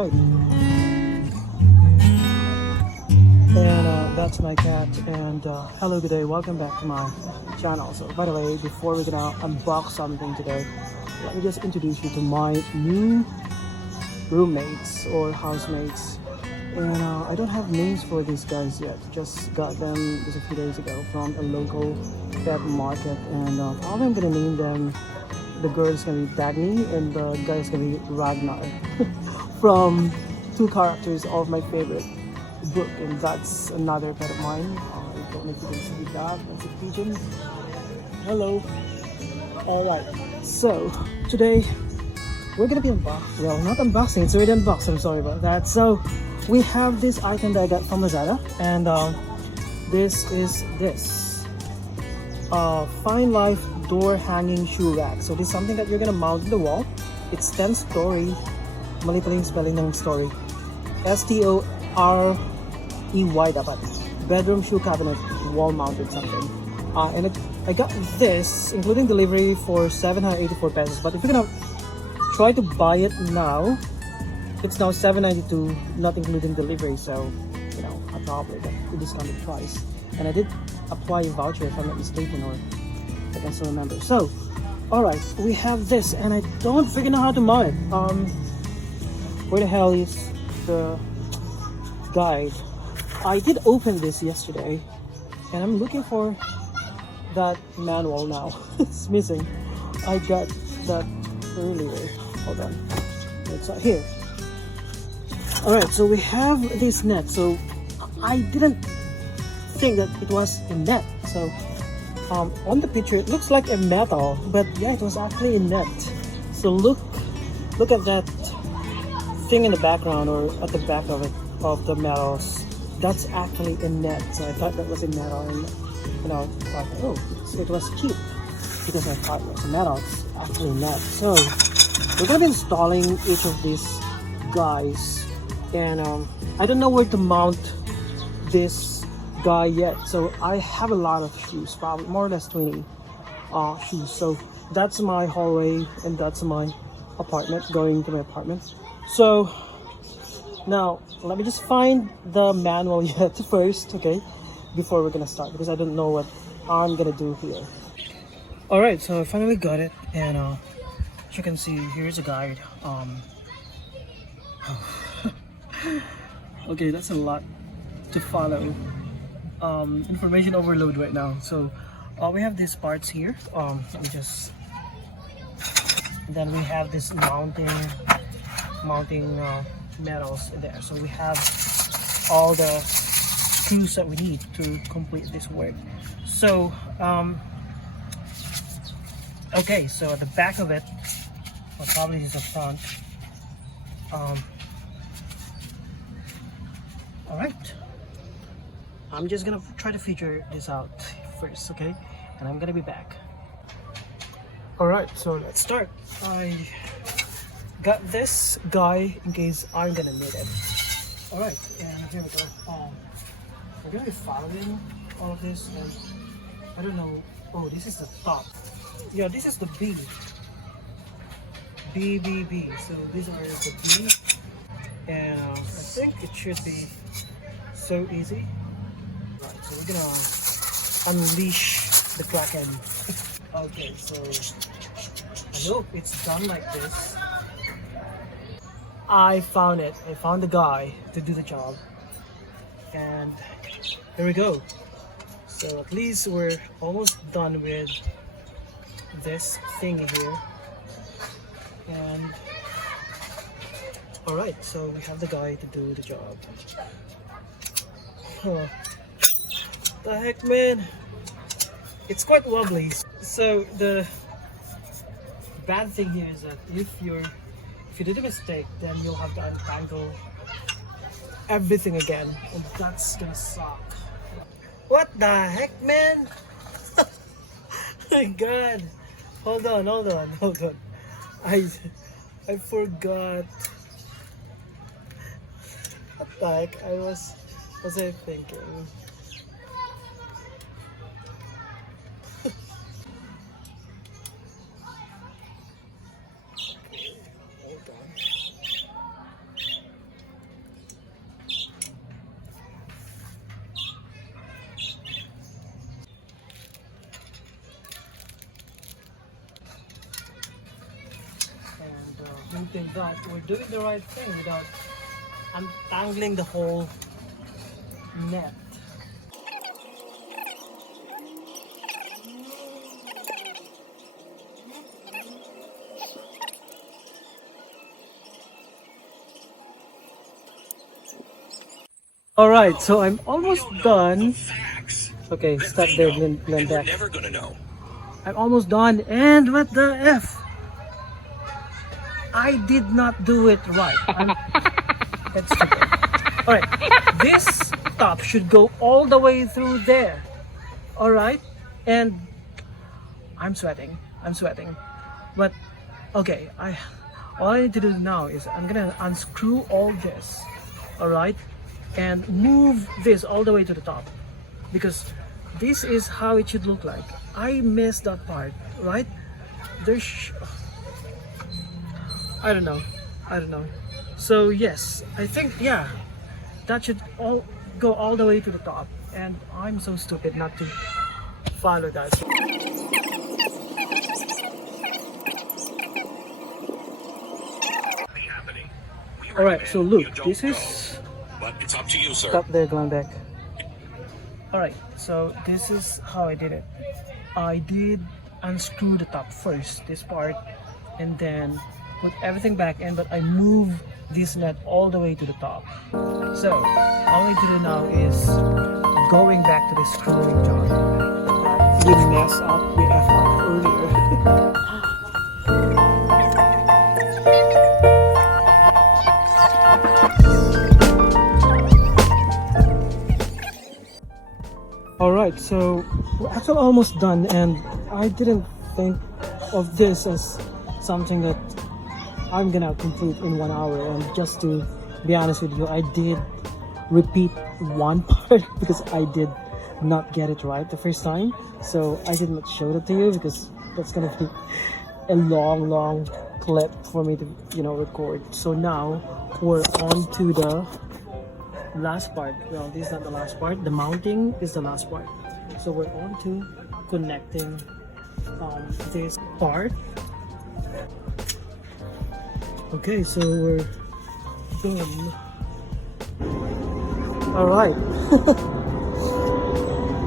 outside. And that's my cat. And hello, good day. Welcome back to my channel. So by the way, before we're gonna unbox something today, let me just introduce you to my new roommates or housemates. And I don't have names for these guys yet. Just got them just a few days ago from a local pet market. And probably I'm gonna name them. The girl is gonna be Dagny and the guy is gonna be Ragnar from two characters of my favorite book, and that's another pet of mine. I don't know if you can see that. That's a pigeon. Hello. Alright, so today we're gonna be unboxing. Well, not unboxing, it's already unboxed. I'm sorry about that. So we have this item that I got from Lazada, and this is Fine Life door hanging shoe rack. So this is something that you're gonna mount on the wall. It's 10-story. Mali pala yung spelling ng story. STOREY dapat. Bedroom shoe cabinet, wall mounted something. And I got this, including delivery, for 784 pesos. But if you're gonna try to buy it now, it's now 792, not including delivery. So, you know, I probably got a discounted price. And I did apply a voucher if I'm not mistaken, or I can still remember. So, alright, we have this, and I don't freaking know how to mount it. Where the hell is the guide? I did open this yesterday, and I'm looking for that manual now. It's missing. I got that earlier. Hold on. It's not here. Alright, so we have this net. So, I didn't think that it was a net. So, on the picture it looks like a metal, but yeah, it was actually a net. So look at that thing in the background, or at the back of it, of the metals. That's actually a net. So I thought that was a metal, and you know, I thought, oh, it was cheap because I thought it was a metal. It's actually a net. So we're gonna be installing each of these guys, and I don't know where to mount this guy yet. So I have a lot of shoes, probably more or less 20 shoes. So that's my hallway, and that's my apartment, going to my apartment. So now let me just find the manual yet first, okay, before we're gonna start, because I don't know what I'm gonna do here. All right, so I finally got it, and as you can see, here's a guide. Okay, that's a lot to follow. Information overload right now. So we have these parts here. Let me just. Then we have this mounting metals in there. So we have all the screws that we need to complete this work. So okay, so at the back of it, well, probably is the front. All right. I'm just gonna try to figure this out first, okay? And I'm gonna be back. Alright, so let's start. I got this guy in case I'm gonna need it. Alright, and here we go. We're gonna be following all of this, and I don't know. Oh, this is the top. Yeah, this is the B. B. So these are the B. And I think it should be so easy. Right, so we're gonna unleash the Kraken. Okay, so I hope it's done like this. I found it. I found the guy to do the job. And here we go. So at least we're almost done with this thing here. And alright, so we have the guy to do the job. Huh. The heck, man, it's quite wobbly. So the bad thing here is that if you did a mistake, then you'll have to untangle everything again, and that's gonna suck. What the heck, man? My god, hold on. I forgot. What the heck? What was I thinking? hoping that we're doing the right thing without untangling the whole net. Alright, so I'm almost done. Okay, stop there, blend back. I'm almost done, and what the F? I did not do it right. That's stupid. Alright, this top should go all the way through there. Alright, and I'm sweating. But okay, all I need to do now is I'm gonna unscrew all this. Alright, and move this all the way to the top, because this is how it should look like. I missed that part, right? I don't know. So yes, I think, yeah, that should all go all the way to the top, and I'm so stupid not to follow that. Alright, so look, this is... But it's up to you, sir. Stop there, Glenbeck. Alright, so this is how I did it. I did unscrew the top first, this part, and then put everything back in, but I moved this net all the way to the top. So, all I need to do now is going back to the screwing job that we messed up, we F up earlier. Alright, so we're actually almost done, and I didn't think of this as something that I'm gonna complete in 1 hour. And just to be honest with you, I did repeat one part because I did not get it right the first time. So I did not show that to you because that's gonna be a long clip for me to, record. So now we're on to the last part. Well, this is not the last part. The mounting is the last part. So we're on to connecting this part. Okay, so we're done. Alright.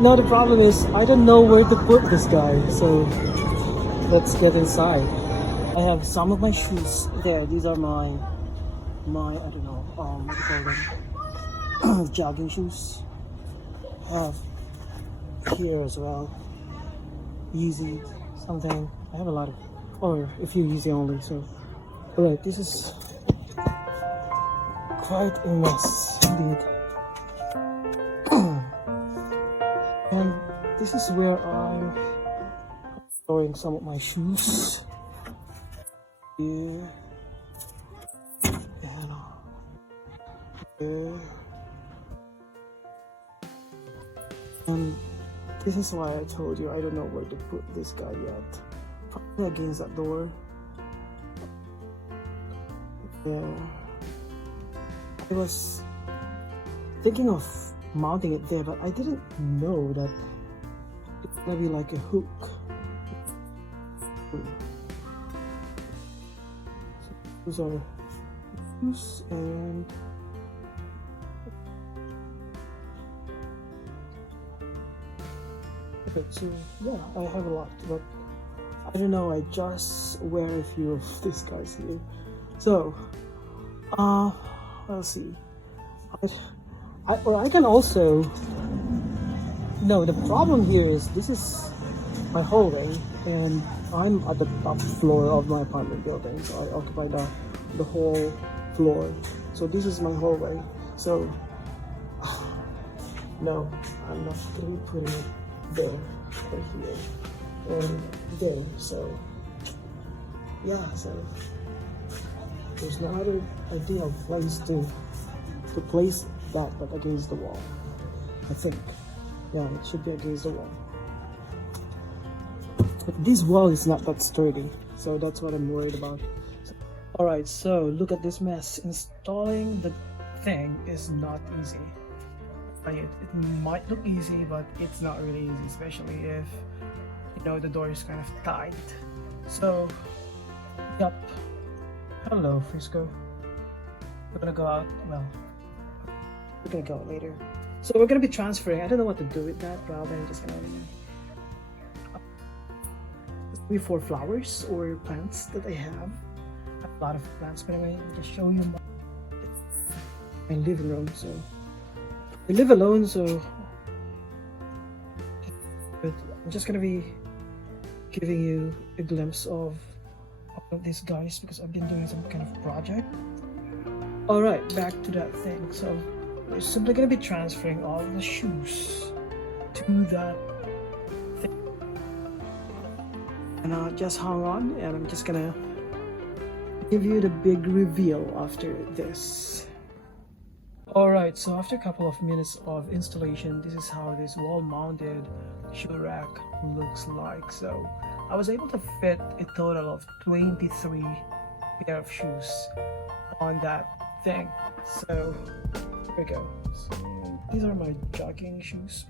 Now the problem is I don't know where to put this guy, so let's get inside. I have some of my shoes there. These are my I don't know, what do you call them? Jogging shoes. I have here as well. Yeezy, something. I have a lot of, or a few Yeezy only. So, alright, this is quite a mess indeed. And this is where I'm storing some of my shoes. Here. And here. And this is why I told you I don't know where to put this guy yet. Probably against that door. Yeah. I was thinking of mounting it there, but I didn't know that it's gonna be like a hook. So those are shoes and okay, so yeah, I have a lot, but I don't know, I just wear a few of these guys here. So let's see. I can also, no, the problem here is this is my hallway and I'm at the top floor of my apartment building, so I occupy the whole floor. So this is my hallway. So no, I'm not gonna be putting it there or here and there. So yeah, so there's no other ideal place to place that but against the wall. I think, yeah, it should be against the wall. But this wall is not that sturdy, so that's what I'm worried about. Alright, so look at this mess. Installing the thing is not easy. It might look easy, but it's not really easy, especially if the door is kind of tight. So yep, Hello, Frisco. We're gonna go out. Well, we're gonna go out later. So we're gonna be transferring. I don't know what to do with that. Probably I'm just gonna maybe for flowers or plants that I have. I have a lot of plants, but anyway, I'll just show you my living room. So I live alone, so but I'm just gonna be giving you a glimpse of these guys because I've been doing some kind of project. Alright, back to that thing. So we're simply gonna be transferring all the shoes to that thing. And I just hung on and I'm just gonna give you the big reveal after this. Alright, so after a couple of minutes of installation, this is how this wall-mounted shoe rack looks like. So I was able to fit a total of 23 pair of shoes on that thing. So here we go. So, these are my jogging shoes.